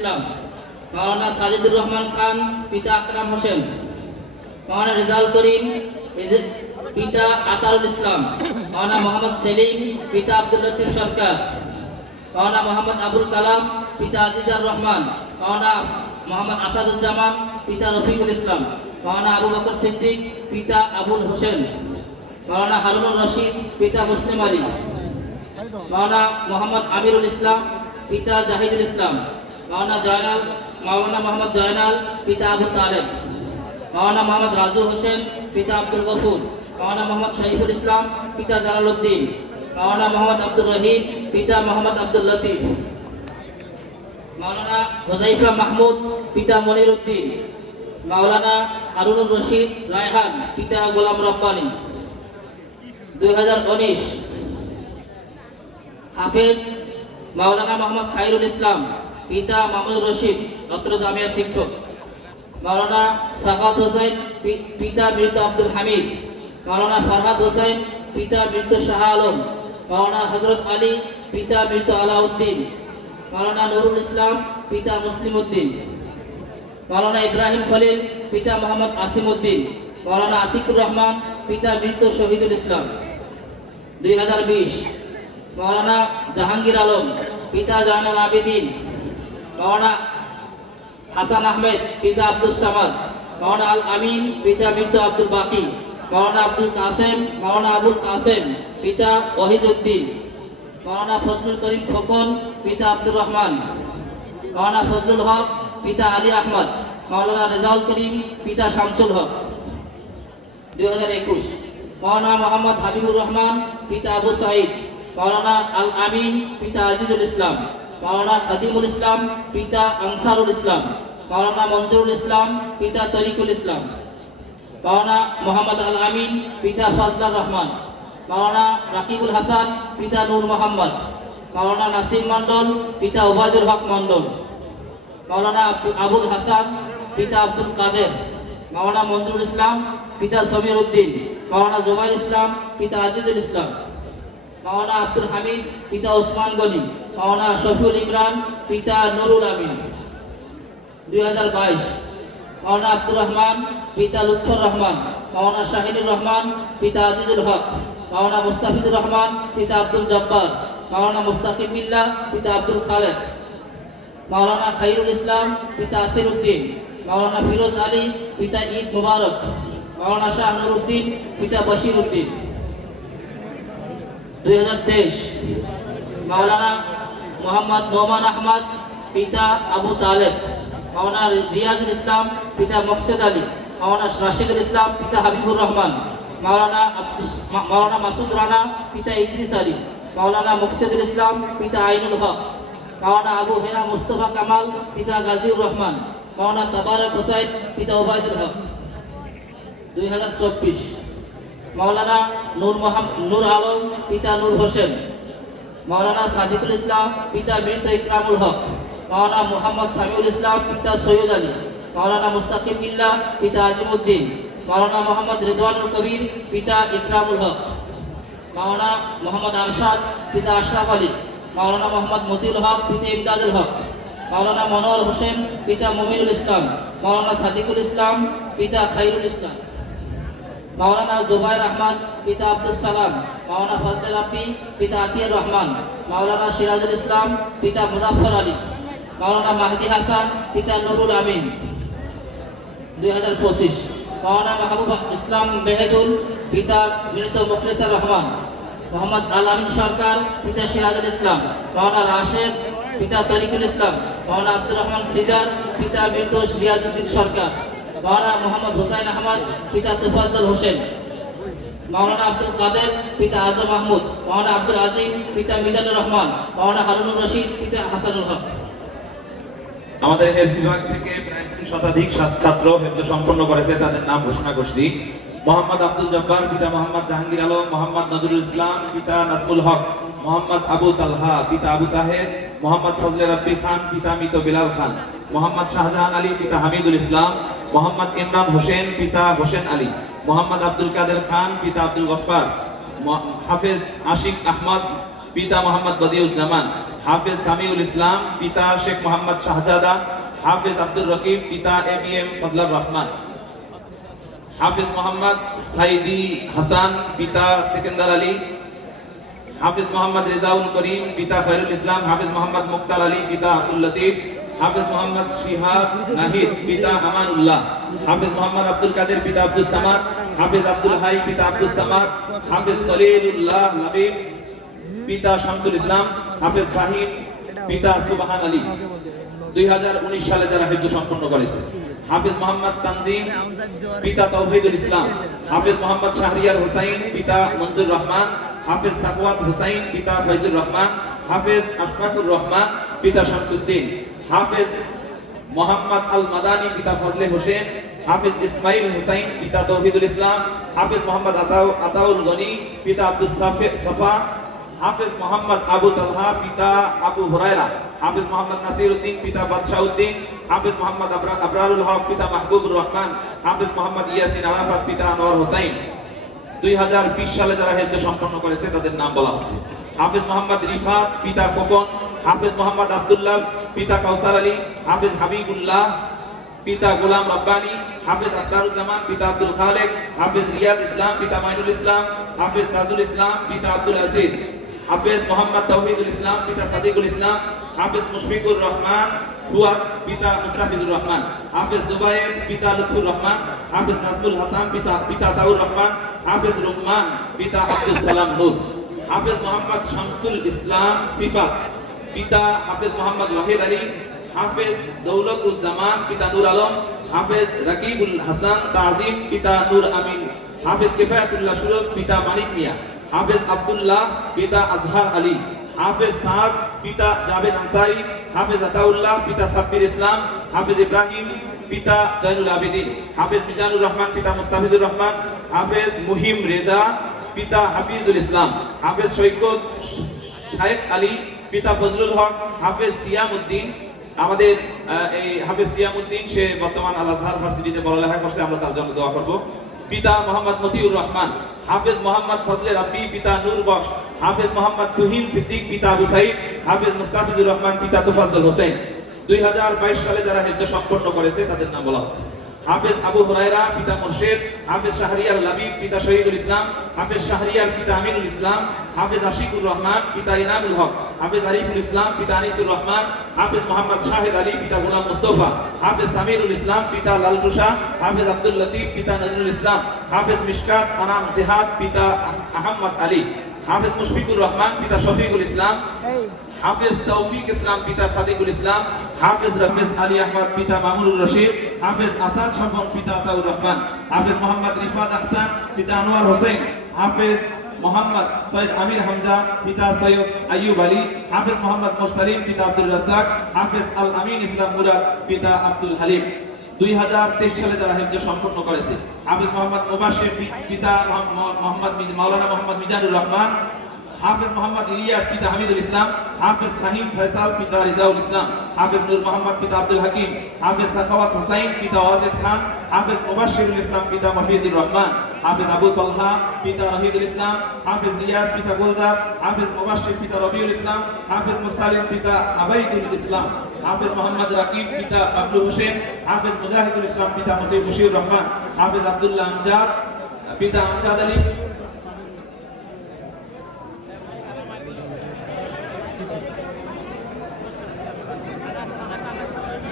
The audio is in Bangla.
ইসলাম, মাওলানা সাজিদুর রহমান খান পিতা আকরাম হোসেন, মাওলানা রেজাউল করিম পিতা আতারুল ইসলাম, মাওলানা মোহাম্মদ সেলিম পিতা আব্দুল লতিফ সরকার, মাওলানা মোহাম্মদ আবুল কালাম পিতা আজিজার রহমান, মাওলানা মোহাম্মদ আসাদুজ্জামান পিতা রফিকুল ইসলাম, মাওলানা আবু বকর সিদ্দিক পিতা আবুল হোসেন, মাওলানা হারুনুর রশিদ পিতা মুসলিম আলী, মাওলানা মোহাম্মদ আমিরুল ইসলাম পিতা জাহিদুল ইসলাম, মাওলানা মোহাম্মদ জয়নাল পিতা আবু তালেব, মাওলানা মোহাম্মদ রাজু হোসেন পিতা আব্দুল গফুর, মাওলানা মোহাম্মদ শরীফুল ইসলাম পিতা জালালউদ্দিন, মাওলানা মোহাম্মদ আব্দুর রহিম পিতা মোহাম্মদ আব্দুল লতিফ, মাওলানা হুজাইফা মাহমুদ পিতা মনির উদ্দিন, মাওলানা হারুনুর রশিদ রায়হান পিতা গোলাম রব্বানী। 2019 হাফেজ মাওলানা মোহাম্মদ খায়রুল ইসলাম পিতা মামুনুর রশিদ ছাত্র জামিয়ার শিক্ষক, মাওলানা সাখাত হোসেন পিতা মৃত আব্দুল হামিদ, মাওলানা ফরহাদ হোসেন পিতা মৃত শাহ আলম, মাওলানা হযরত আলী পিতা মৃত আলাউদ্দিন, মাওলানা নুরুল ইসলাম পিতা মুসলিম উদ্দিন, মাওলানা ইব্রাহিম খলিল পিতা মোহাম্মদ আসিম উদ্দিন, মাওলানা আতিকুর রহমান পিতা মৃত শহীদুল ইসলাম। 2020 মাওলানা জাহাঙ্গীর আলম পিতা জায়নাল আবেদিন, মাওলানা হাসান আহমেদ পিতা আব্দুল সামাদ, মাওলানা আল আমিন পিতা মৃত আব্দুল বাকি, মাওলানা আব্দুল কাসেম মাওলানা আবুল কাসেম পিতা ওয়াহিজউদ্দিন, মাওলানা ফজলুল করিম খোকন পিতা আব্দুর রহমান, মাওলানা ফজলুল হক পিতা আলী আহমদ, মাওলানা রেজাউল করিম পিতা শামসুল হক। 2021 মাওলানা মোহাম্মদ হাবিবুর রহমান পিতা আবু সাঈদ, মাওলানা আল আমিন পিতা আজিজুল ইসলাম, মাওলানা খাদিমুল ইসলাম পিতা আনসারুল ইসলাম, মাওলানা মঞ্জুরুল ইসলাম পিতা তরিকুল ইসলাম, মাওলানা মোহাম্মদ আল আমিন পিতা ফজলার রহমান, মাওলানা রাকিবুল হাসান পিতা নূর মোহাম্মদ, মাওলানা নাসিম মন্ডল পিতা ওবায়দুল হক মন্ডল, মাওলানা আবুল হাসান পিতা আব্দুল কাদের, মাওলানা মঞ্জুরুল ইসলাম পিতা সমীর উদ্দিন, মাওলানা জুবাইর ইসলাম পিতা আজিজুল ইসলাম, মাওলানা আব্দুল হামিদ পিতা ওসমান গনি, মাওলানা শফিউল ইমরান পিতা নুরুল আমিন। 2022 মাওলানা আব্দুর রহমান পিতা লুৎফর রহমান, মাওলানা শাহিনুর রহমান পিতা আজিজুল হক, মাওলানা মুস্তাফিজুর রহমান পিতা আব্দুল জব্বার, মাওলানা মুস্তাকিম বিল্লাহ পিতা আব্দুল খালেদ, মাওলানা খায়রুল ইসলাম পিতা আসির উদ্দিন, মাওলানা ফিরোজ আলী পিতা ঈদ মুবারক, মাওলানা শাহ নুরউদ্দিন পিতা বশির উদ্দিন। 2023 মাওলানা মোহাম্মদ নোমান আহমদ পিতা আবু তালেব, মাওলানা রিয়াজুল ইসলাম পিতা মকসেদ আলী, মাওলানা রাশিদুল ইসলাম পিতা হাবিবুর রহমান, মাওলানা মাসুদ রানা পিতা ইদ্রিস আলী, মাওলানা মকসেদুল ইসলাম পিতা আইনুল হক, মাওলানা আবু হেনা মুস্তফা কামাল পিতা গাজীউর রহমান, মাওলানা তাবারক হোসেন পিতা ওবায়দুল হক। 2024 মাওলানা নূর আলম পিতা নূর হোসেন, মাওলানা সাদিকুল ইসলাম পিতা মৃত ইকরামুল হক, মাওলানা মোহাম্মদ সামিউল ইসলাম পিতা সৈয়দ আলী, মাওলানা মুস্তাকিম বিল্লাহ পিতা আজিমউদ্দিন, মাওলানা মোহাম্মদ রিদওয়ানুল কবির পিতা ইকরামুল হক, মাওলানা মোহাম্মদ আরশাদ পিতা আশরাফ আলী, মাওলানা মোহাম্মদ মতিউল হক পিতা ইমদাদুল হক, মাওলানা মনোয়ার হোসেন পিতা মুমিনুল ইসলাম, মাওলানা সাদিকুল ইসলাম পিতা খায়রুল ইসলাম, মাওলানা জুবাইর আহমদ পিতা আব্দুল সালাম, মাওলানা ফজলে রাব্বি পিতা আতিয়ার রহমান, মাওলানা সিরাজুল ইসলাম পিতা মুজাফফর আলী, মাওলানা মাহদি হাসান পিতা নুরুল আমিন। 2025 মাওলানা মাহবুব ইসলাম বেহেদুল পিতা মৃত মুখলেসুর রহমান, মোহাম্মদ আল আমিন সরকার পিতা সিরাজুল ইসলাম, মাওলানা রাশেদ পিতা তরিকুল ইসলাম, মাওলানা আব্দুর রহমান সিজার পিতা মৃত রিয়াজউদ্দিন সরকার, মাওলানা মোহাম্মদ হুসাইন আহমদ পিতা তোফাজ্জল হোসেন, মাওলানা আব্দুল কাদের পিতা আজম মাহমুদ, মাওলানা আব্দুল আজিম পিতা মিজানুর রহমান, মাওলানা হারুনুর রশিদ পিতা হাসানুল হক। আমাদের হেফজ বিভাগ থেকে প্রায় 3 শতাধিক ছাত্র হেফজ সম্পন্ন করেছে, তাদের নাম ঘোষণা করছি। মোহাম্মদ আব্দুল জব্বার পিতা মোহাম্মদ জাহাঙ্গীর আলম, মোহাম্মদ নজরুল ইসলাম পিতা নাজমুল হক, মোহাম্মদ আবু তালহা পিতা আবু তাহের, মোহাম্মদ ফজলে রাব্বি খান পিতা মৃত বিলাল খান, মোহাম্মদ শাহজাহান আলী পিতা হামিদুল ইসলাম, মোহাম্মদ ইমরান হোসেন পিতা হোসেন আলী, মোহাম্মদ আব্দুল কাদের খান পিতা আব্দুল গফফার, হাফেজ আশিক আহমদ পিতা মোহাম্মদ বদিউজ্জামান। হাফেজ সামিউল ইসলাম, পিতা শেখ মোহাম্মদ শাহজাদা। হাফেজ আব্দুর রকিব, পিতা ABM ফজলুর রহমান। হাফেজ মোহাম্মদ সাইদি হাসান, পিতা সেকেন্দার আলী। হাফেজ মোহাম্মদ রেজাউল করিম, পিতা খৈরুল ইসলাম। হাফেজ মোহাম্মদ মুক্তার আলী, পিতা আব্দুল লতিফ। হাফেজ মোহাম্মদ শিহাব নাহিদ, পিতা আমানুল্লাহ। হাফেজ মোহাম্মদ আব্দুল কাদের, পিতা আব্দুল সামাদ। হাফেজ আব্দুল হাই, পিতা আব্দুল সামাদ। হাফেজ খলিলুল্লাহ লাবিব, পিতা শামসুল ইসলাম। হাফেজ ফাহিম, পিতা সুবহান আলী। 2019 সালে যারা হিফজ সম্পন্ন করেছে: হাফেজ মোহাম্মদ তানজিম, পিতা তাওহীদুল ইসলাম। হাফেজ মোহাম্মদ শাহরিয়ার হোসাইন, পিতা মনজুর রহমান। হাফেজ সাকওয়াত হোসাইন, পিতা ফয়জুর রহমান। হাফেজ আশফাকুর রহমান, পিতা শামসুদ্দিন। হাফেজ মোহাম্মদ আল মাদানী, পিতা ফজলে হোসেন। হাফেজ ইসমাইল হোসাইন, পিতা তাওহীদুল ইসলাম। হাফেজ মোহাম্মদ আতাউল গনি, পিতা আব্দুস সাফা। হাফেজ মোহাম্মদ আবু তালহা, পিতা আবু হুরায়রা। হাফেজ মোহাম্মদ নাসির উদ্দিন, পিতা বাদশাহ উদ্দিন। হাফেজ মোহাম্মদ আবরারুল হক, পিতা মাহবুবুর রহমান। হাফেজ মোহাম্মদ ইয়াসিন আরাফাত, পিতা আনোয়ার হোসাইন। 2020 সালে যারা হিফজ সম্পন্ন করেছে তাদের নাম বলা হচ্ছে: হাফেজ মোহাম্মদ রিফাত, পিতা খোকন। হাফেজ মোহাম্মদ আব্দুল্লাহ, পিতা কাউসার আলী। হাফেজ হাবিবুল্লাহ, পিতা গোলাম রব্বানী। হাফেজ আখতারুজ্জামান, পিতা আব্দুল খালেক। হাফেজ রিয়াদ ইসলাম, পিতা মাইনুল ইসলাম। হাফেজ তাজুল ইসলাম, পিতা আব্দুল আজিজ। হাফেজ মোহাম্মদ তাওহীদুল ইসলাম, পিতা সাদিকুল ইসলাম। হাফেজ মুশফিকুর রহমান ফুয়াদ, পিতা মুস্তাফিজুর রহমান। হাফেজ জুবায়ের, পিতা লুৎফুর রহমান। হাফেজ নাজমুল হাসান, পিতা তাউর রহমান। হাফেজ রুকমান, পিতা আব্দুল সালাম নূর। হাফেজ মোহাম্মদ শামসুল ইসলাম সিফাত, পিতা হাফেজ মোহাম্মদ ওয়াহিদ আলী। হাফেজ দৌলতুজ্জামান, পিতা নূর আলম। হাফেজ রাকিবুল হাসান তাজিম, পিতা নূর আমিন। হাফেজ কিফায়াতুল্লাহ সুরজ, পিতা মানিক মিয়া। হাফেজ আব্দুল্লাহ, পিতা আজহার আলী। হাফেজ সাদ, পিতা জাভেদ আনসারী। হাফেজ আতাউল্লাহ, পিতা সাব্বির ইসলাম। হাফেজ ইব্রাহিম, পিতা জয়নুল আবেদিন। হাফেজ মিজানুর রহমান, পিতা মুস্তাফিজুর রহমান। হাফেজ মুহিম রেজা, পিতা হাফিজুল ইসলাম। হাফেজ সৈকত শায়েখ আলী, পিতা ফজলুল হক। হাফেজ সিয়ামউদ্দিন, আমাদের এই হাফেজ সিয়ামউদ্দিন, সে বর্তমান আল আজহার ভার্সিটিতে পড়ালেখা করছে, আমরা তার জন্য দোয়া করব। পিতা মোহাম্মদ মতিউর রহমান। হাফেজ মোহাম্মদ ফজলে রাব্বি, পিতা নূর বক্স। হাফেজ মোহাম্মদ তুহিন সিদ্দিক, পিতা আবু সাইদ। হাফেজ মুস্তাফিজুর রহমান, পিতা তোফাজ্জল হোসেন। 2022 সালে যারা হিফজ সম্পন্ন করেছে তাদের নাম বলা হচ্ছে: হাফেজ আবু হুরায়রা, পিতা মুর্শেদ। হাফেজ শাহরিয়ার লাবিব, পিতা শহীদুল ইসলাম। হাফেজ শাহরিয়ার, পিতা আমিনুল ইসলাম। হাফেজ আশিকুর রহমান, পিতা ইনামুল হক। হাফেজ আরিফুল ইসলাম, পিতা আনিসুর রহমান। হাফেজ মোহাম্মদ শাহেদ আলী, পিতা গোলাম মুস্তফা। হাফেজ সামিরুল ইসলাম, পিতা লালটুসা। হাফেজ আব্দুল লতিফ, পিতা নজরুল ইসলাম। হাফেজ মিশকাত আনাম জেহাদ, পিতা আহমদ আলী। হাফেজ মুশফিকুর রহমান, পিতা শফিকুল ইসলাম। হাফেজ তৌফিক ইসলাম, পিতা সাদিকুল ইসলাম। হাফেজ রফেজ আলী আহমদ, পিতা মামুনুর রশিদ। হাফেজ আসাদ স্বপন, পিতা আতাউর রহমান। হাফেজ মোহাম্মদ রিফাত আহসান, পিতা আনোয়ার হোসেন। হাফেজ মোহাম্মদ সৈয়দ আমির হামজা, পিতা সৈয়দ আইয়ুব আলী। হাফেজ মোহাম্মদ মুরসালিন, পিতা আব্দুল রাজ্জাক। হাফেজ আল আমিন ইসলাম মুরাদ, পিতা আব্দুল হালিম। 2023 সালে যারা হিফজ সম্পন্ন করেছে: হাফেজ মোহাম্মদ মুবাশশির, পিতা মাওলানা মোহাম্মদ মিজানুর রহমান। হাফেজ মোহাম্মদ ইলিয়াস, পিতা হামিদুল ইসলাম। হাফেজ ফাহিম ফয়সাল, পিতা রিজাউল ইসলাম। হাফেজ নূর মোহাম্মদ, পিতা আব্দুল হাকিম। হাফেজ সাখাওয়াত হোসাইন, পিতা ওয়াজেদ খান। হাফেজ মুবাশশিরুল ইসলাম, পিতা মফিজুর রহমান। হাফেজ আবু তালহা, পিতা রহিদুল ইসলাম। হাফেজ রিয়াজ, পিতা গুলজার। হাফেজ মুবাশশির, পিতা রবিউল ইসলাম। হাফেজ মুরসালিন, পিতা আবাইদুল ইসলাম। হাফেজ মোহাম্মদ রাকিব, পিতা বাবলু হোসেন। হাফেজ মুজাহিদুল ইসলাম, পিতা মুজিব বশির রহমান। হাফেজ আব্দুল্লাহ আমজাদ, পিতা আমজাদ আলী।